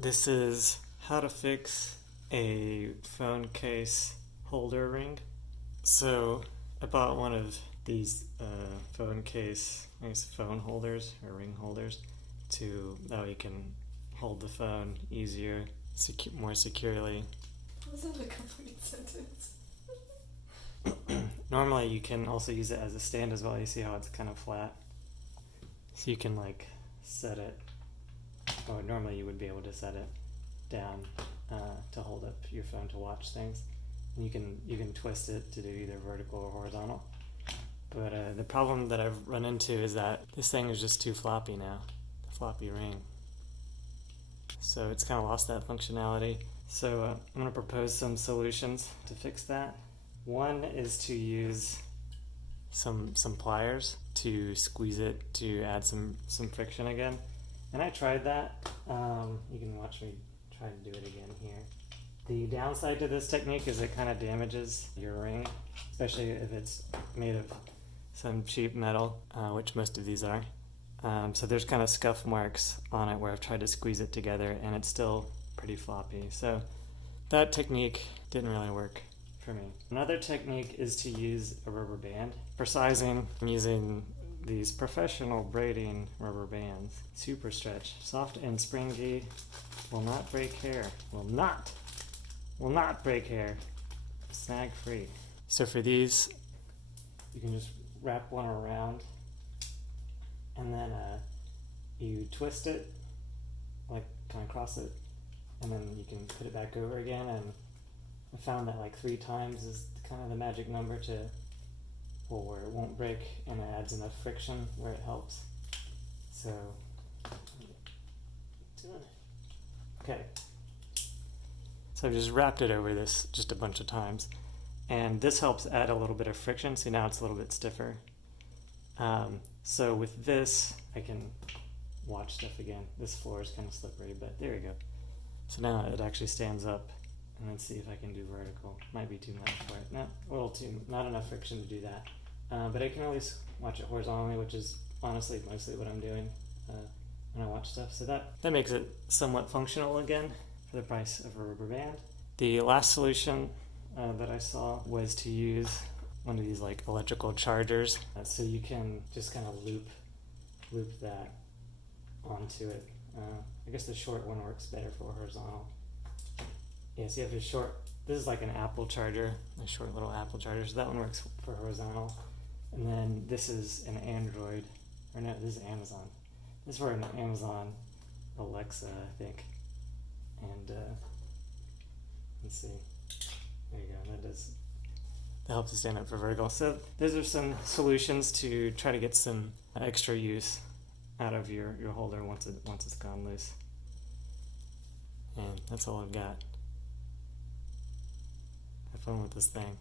This is how to fix a phone case holder ring. So I bought one of these phone case, I guess phone holders or ring holders, that way you can hold the phone easier, more securely. Was that a complete sentence? Normally you can also use it as a stand as well. You see how it's kind of flat? So you can like set it, or normally you would be able to set it down to hold up your phone to watch things. And you can twist it to do either vertical or horizontal. But the problem that I've run into is that this thing is just too floppy now, the floppy ring. So it's kind of lost that functionality. So I'm going to propose some solutions to fix that. One is to use some pliers to squeeze it to add some friction again. And I tried that. You can watch me try to do it again here. The downside to this technique is it kind of damages your ring, especially if it's made of some cheap metal, which most of these are. So there's kind of scuff marks on it where I've tried to squeeze it together and it's still pretty floppy. So that technique didn't really work for me. Another technique is to use a rubber band. For sizing, I'm using these professional braiding rubber bands. Super stretch, soft and springy, will not break hair. Will not break hair. Snag free. So for these, you can just wrap one around and then you twist it, like kind of cross it, and then you can put it back over again. And I found that like 3 times is kind of the magic number where it won't break and it adds enough friction where it helps. So, okay. So I've just wrapped it over this just a bunch of times. And this helps add a little bit of friction. See, now it's a little bit stiffer. So with this, I can watch stuff again. This floor is kind of slippery, but there we go. So now it actually stands up. And let's see if I can do vertical. Might be too much for it. Not enough friction to do that. But I can at least watch it horizontally, which is honestly mostly what I'm doing when I watch stuff. So that makes it somewhat functional again for the price of a rubber band. The last solution that I saw was to use one of these like electrical chargers. So you can just kind of loop that onto it. I guess the short one works better for horizontal. Yeah, so you have a short, this is like an Apple charger, a short little Apple charger, so that one works for horizontal. And then this is an Android, or no, this is Amazon. This is for an Amazon Alexa, I think. And let's see, there you go, that helps it stand up for vertical. So those are some solutions to try to get some extra use out of your holder once it's gone loose. And that's all I've got. Have fun with this thing.